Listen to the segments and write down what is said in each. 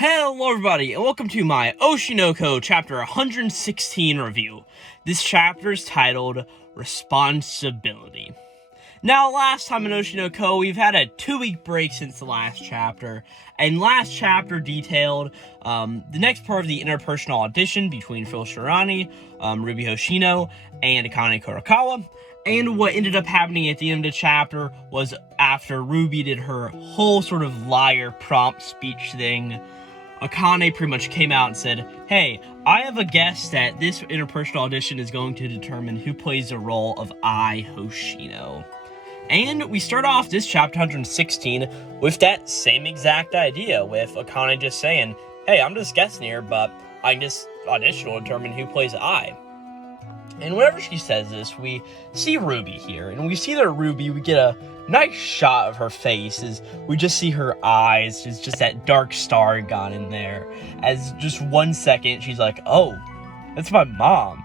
Hello everybody, and welcome to my Oshi no Ko chapter 116 review. This chapter is titled Responsibility. Now, last time in Oshi no Ko, we've had a 2-week break since the last chapter, and last chapter detailed the next part of the interpersonal audition between Phil Shirani, Ruby Hoshino, and Akane Kurakawa. And what ended up happening at the end of the chapter was after Ruby did her whole sort of liar prompt speech thing, Akane pretty much came out and said, hey, I have a guess that this interpersonal audition is going to determine who plays the role of I, Hoshino. And we start off this chapter 116 with that same exact idea, with Akane just saying, hey, I'm just guessing here, but I can just audition to determine who plays I. And whenever she says this, we see Ruby here, and we see that Ruby, we get a nice shot of her face as we just see her eyes, just that dark star gone in there, as just 1 second she's like, oh, that's my mom,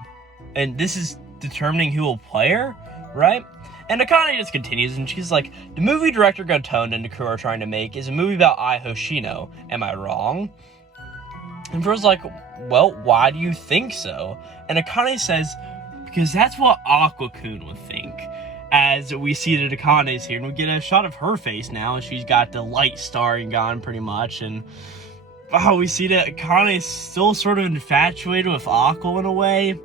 and this is determining who will play her, right? And Akane just continues, and she's like, the movie director Gotondo and the crew are trying to make is a movie about Ai Hoshino, am I wrong? And Phil's like, well, why do you think so? And Akane says, because that's what Aqua-kun would think. As we see that Akane's here, and we get a shot of her face now, and she's got the light starring gone pretty much, and we see that Akane's still sort of infatuated with Aqua in a way.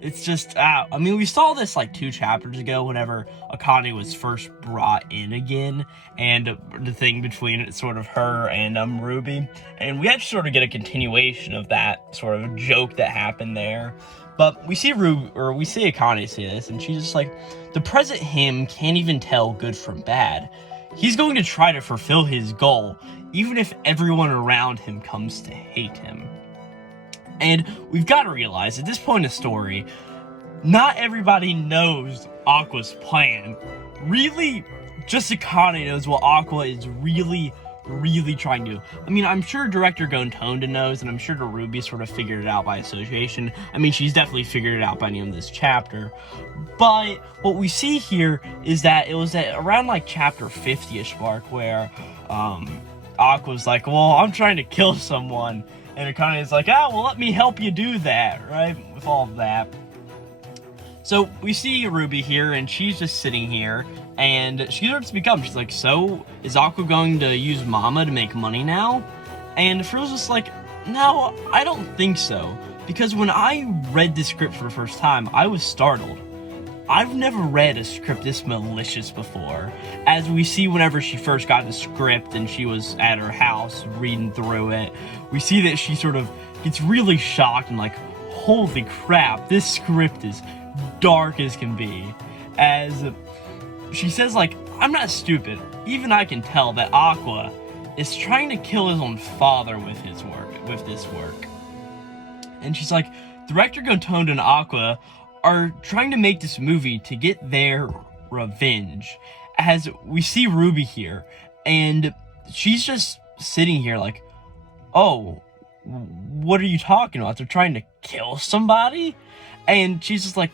It's just, I mean, we saw this like 2 chapters ago whenever Akane was first brought in again, and the thing between sort of her and Ruby, and we actually sort of get a continuation of that sort of joke that happened there. But we see Akane say this, and she's just like, the present him can't even tell good from bad. He's going to try to fulfill his goal, even if everyone around him comes to hate him. And we've got to realize, at this point in the story, not everybody knows Aqua's plan. Really, just Akane knows what Aqua is really trying to do. I mean, I'm sure director Gotondo knows, and I'm sure the Ruby sort of figured it out by association. I mean, she's definitely figured it out by the end of this chapter. But what we see here is that it was at around like chapter 50-ish mark where Aqua's like, well, I'm trying to kill someone. And Akane is like, well, let me help you do that, right? With all of that. So we see Ruby here, and she's just sitting here, and she starts to speak up. She's like, so is Aqua going to use Mama to make money now? And Frill's just like, no, I don't think so. Because when I read this script for the first time, I was startled. I've never read a script this malicious before. As we see whenever she first got the script and she was at her house reading through it, we see that she sort of gets really shocked and like, holy crap, this script is dark as can be. As she says, like, I'm not stupid. Even I can tell that Aqua is trying to kill his own father with this work. And she's like, director Gotondo and Aqua are trying to make this movie to get their revenge. As we see Ruby here, and she's just sitting here like, oh, what are you talking about? They're trying to kill somebody? And she's just like,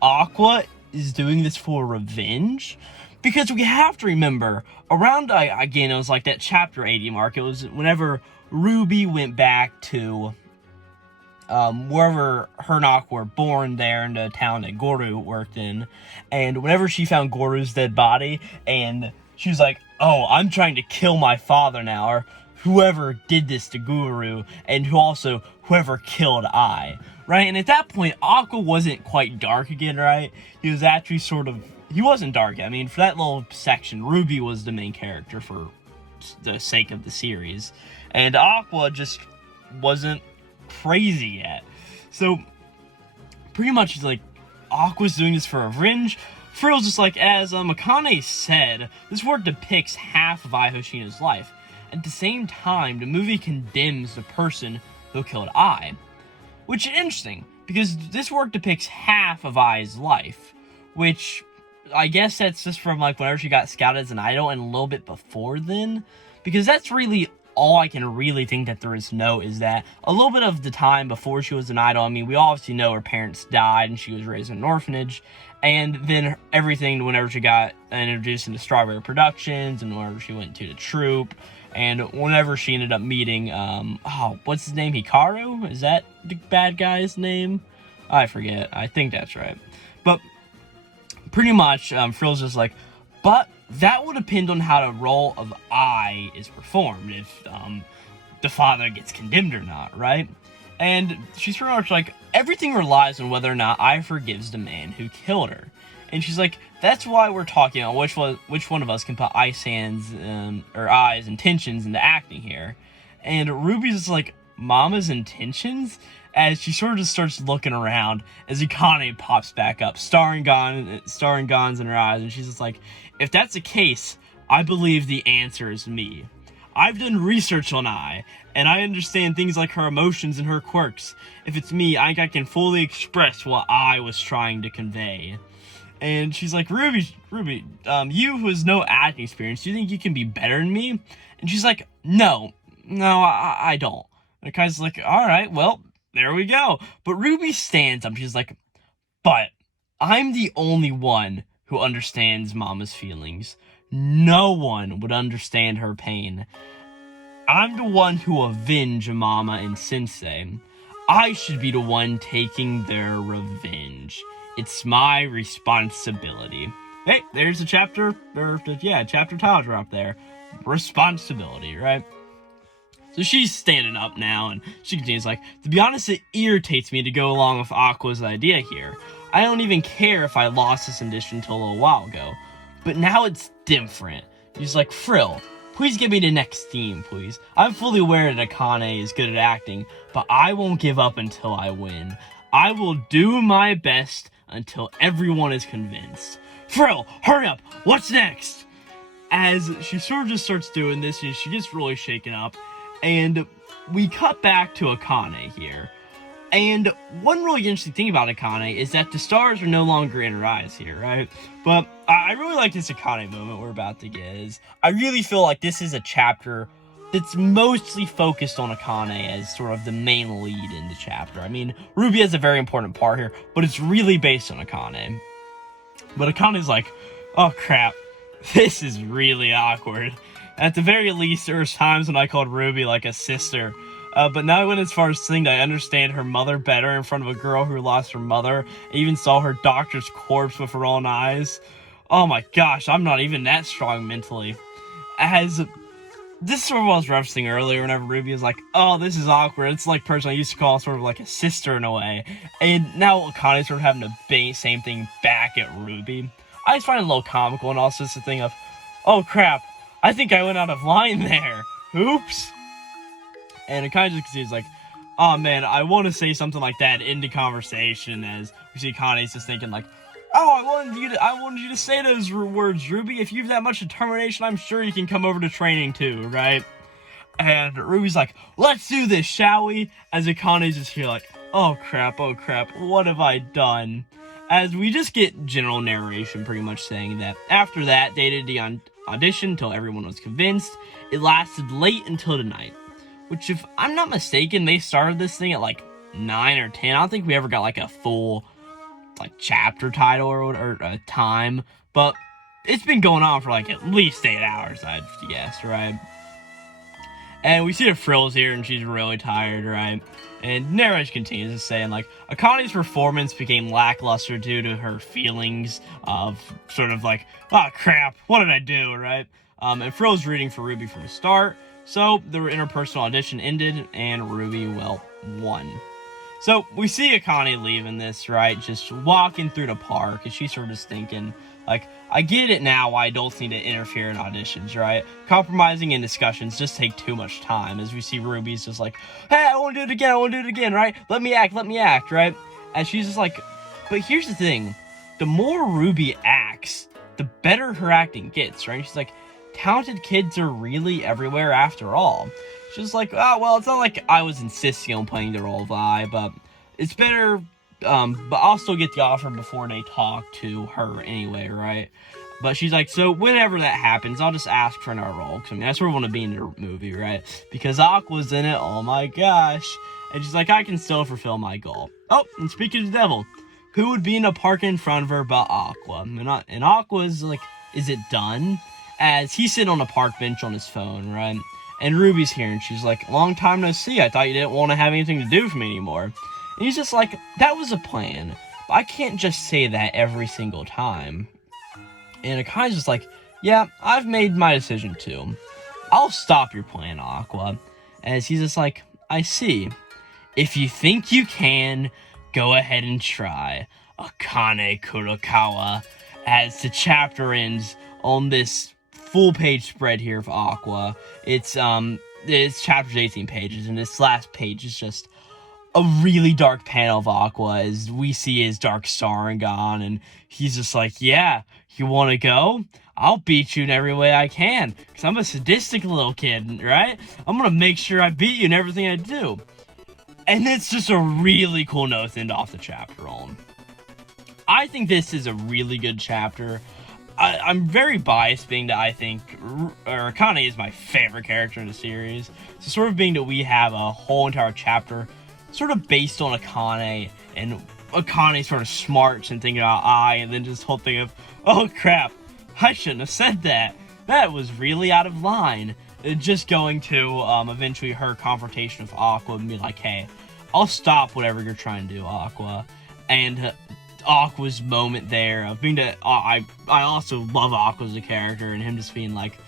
Aqua is doing this for revenge? Because we have to remember, around, again, it was like that chapter 80 mark, it was whenever Ruby went back to wherever her and Aqua were born there in the town that Goro worked in, and whenever she found Goro's dead body, and she was like, oh, I'm trying to kill my father now, or whoever did this to Guru, and whoever killed I, right? And at that point, Aqua wasn't quite dark again, right? He was actually he wasn't dark. I mean, for that little section, Ruby was the main character for the sake of the series, and Aqua just wasn't crazy yet. So pretty much he's like, Aqua's doing this for revenge. Frill's just like, as Akane said, this work depicts half of Ai Hoshino's life. At the same time, the movie condemns the person who killed Ai, which is interesting because this work depicts half of Ai's life, which I guess that's just from like whenever she got scouted as an idol and a little bit before then, because that's really all I can really think that there is to know is that a little bit of the time before she was an idol, I mean, we obviously know her parents died and she was raised in an orphanage, and then everything whenever she got introduced into Strawberry Productions and whenever she went to the troupe, and whenever she ended up meeting, what's his name, Hikaru? Is that the bad guy's name? I forget. I think that's right. But pretty much, Frill's just like, but that will depend on how the role of I is performed, if the father gets condemned or not, right? And she's pretty much like, everything relies on whether or not I forgives the man who killed her. And she's like, that's why we're talking about which one of us can put ice hands or eyes intentions into acting here. And Ruby's just like, Mama's intentions? As she sort of just starts looking around as Akane pops back up, starring Gons in her eyes, and she's just like, if that's the case, I believe the answer is me. I've done research on I, and I understand things like her emotions and her quirks. If it's me, I think I can fully express what I was trying to convey. And she's like, Ruby, you who has no acting experience, do you think you can be better than me? And she's like, no, I don't. And Akane's like, all right, well, there we go. But Ruby stands up. She's like, but I'm the only one who understands Mama's feelings. No one would understand her pain. I'm the one who will avenge Mama and Sensei. I should be the one taking their revenge. It's my responsibility. Hey, there's a chapter title drop there. Responsibility, right? So she's standing up now, and she continues like, to be honest, it irritates me to go along with Aqua's idea here. I don't even care if I lost this edition until a little while ago. But now it's different. She's like, Frill, please give me the next theme, please. I'm fully aware that Akane is good at acting, but I won't give up until I win. I will do my best until everyone is convinced. Frill, hurry up! What's next? As she sort of just starts doing this, and she gets really shaken up, and we cut back to Akane here. And one really interesting thing about Akane is that the stars are no longer in her eyes here, right? But I really like this Akane moment we're about to get. Is I really feel like this is a chapter that's mostly focused on Akane as sort of the main lead in the chapter. I mean, Ruby has a very important part here, but it's really based on Akane. But Akane's like, oh crap, this is really awkward. At the very least, there was times when I called Ruby like a sister. But now I went as far as saying that I understand her mother better in front of a girl who lost her mother. I even saw her doctor's corpse with her own eyes. Oh my gosh, I'm not even that strong mentally. As this sort of what I was referencing earlier whenever Ruby was like, oh, this is awkward. It's like person I used to call sort of like a sister in a way. And now Akane's sort of having the same thing back at Ruby. I just find it a little comical, and also it's the thing of, oh crap, I think I went out of line there. Oops. And it kind of just seems like, oh man, I want to say something like that in the conversation, as we see Kane's just thinking like, oh, I wanted you to say those words, Ruby. If you have that much determination, I'm sure you can come over to training too, right? And Ruby's like, let's do this, shall we? As Akane's just here like, oh crap, what have I done? As we just get general narration pretty much saying that after that, they did the audition until everyone was convinced. It lasted late until the night. Which, if I'm not mistaken, they started this thing at like 9 or 10. I don't think we ever got like a full like chapter title or a time. But it's been going on for like at least 8 hours, I'd guess, right? And we see the Frill's here, and she's really tired, right? And narration continues to saying like, Akane's performance became lackluster due to her feelings of sort of like, oh crap, what did I do, right? And Frill's rooting for Ruby from the start. So, the interpersonal audition ended, and Ruby, well, won. So, we see Akane leaving this, right, just walking through the park, and she's sort of just thinking, like, I get it now why adults need to interfere in auditions, right? Compromising in discussions just take too much time, as we see Ruby's just like, hey, I want to do it again, right? Let me act, right? And she's just like, but here's the thing, the more Ruby acts, the better her acting gets, right? She's like, talented kids are really everywhere after all. She's like, oh, well, it's not like I was insisting on playing the role of I, but it's better, but I'll still get the offer before they talk to her anyway, right? But she's like, so whenever that happens, I'll just ask for another role. Because, I mean, that's where we want to be in the movie, right? Because Aqua's in it. Oh, my gosh. And she's like, I can still fulfill my goal. Oh, and speaking of the devil, who would be in a park in front of her but Aqua? And Aqua's like, is it done? As he's sitting on a park bench on his phone, right? And Ruby's here, and she's like, long time no see. I thought you didn't want to have anything to do with me anymore. And he's just like, that was a plan. But I can't just say that every single time. And Akane's just like, yeah, I've made my decision too. I'll stop your plan, Aqua. As he's just like, I see. If you think you can, go ahead and try. Akane Kurokawa. As the chapter ends on this full-page spread here of Aqua. It's chapters 18 pages, and this last page is just a really dark panel of Aqua as we see his dark Sharingan, and he's just like, yeah, you want to go? I'll beat you in every way I can, because I'm a sadistic little kid, right? I'm going to make sure I beat you in everything I do. And it's just a really cool note to end off the chapter on. I think this is a really good chapter. I'm very biased being that I think Akane is my favorite character in the series. So sort of being that we have a whole entire chapter sort of based on Akane, and Akane sort of smarts and thinking about and then just whole thing of, oh crap, I shouldn't have said that. That was really out of line. Just going to eventually her confrontation with Aqua and be like, hey, I'll stop whatever you're trying to do, Aqua. And Aqua's moment there of being that I also love Aqua as a character, and him just being like,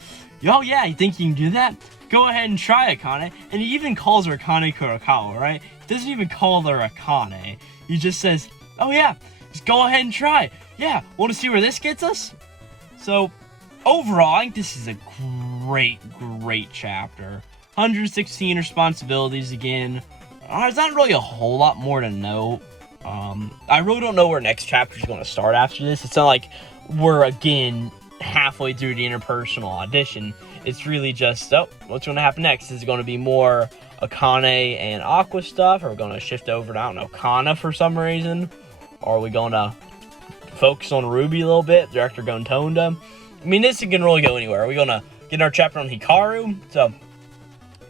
oh yeah, you think you can do that? Go ahead and try, Akane. And he even calls her Akane Kurokawa, right? He doesn't even call her Akane. He just says, oh yeah, just go ahead and try. Yeah, want to see where this gets us? So, overall, I think this is a great chapter. 116 responsibilities again. There's not really a whole lot more to note. I really don't know where next chapter is going to start after this. It's not like we're, again, halfway through the interpersonal audition. It's really just, oh, what's going to happen next? Is it going to be more Akane and Aqua stuff? Or are we going to shift over to, I don't know, Kana for some reason? Or are we going to focus on Ruby a little bit? Director Gontonda? I mean, this can really go anywhere. Are we going to get our chapter on Hikaru? So,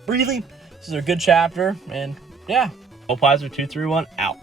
really, this is a good chapter. And, yeah, Glowplasma231 out.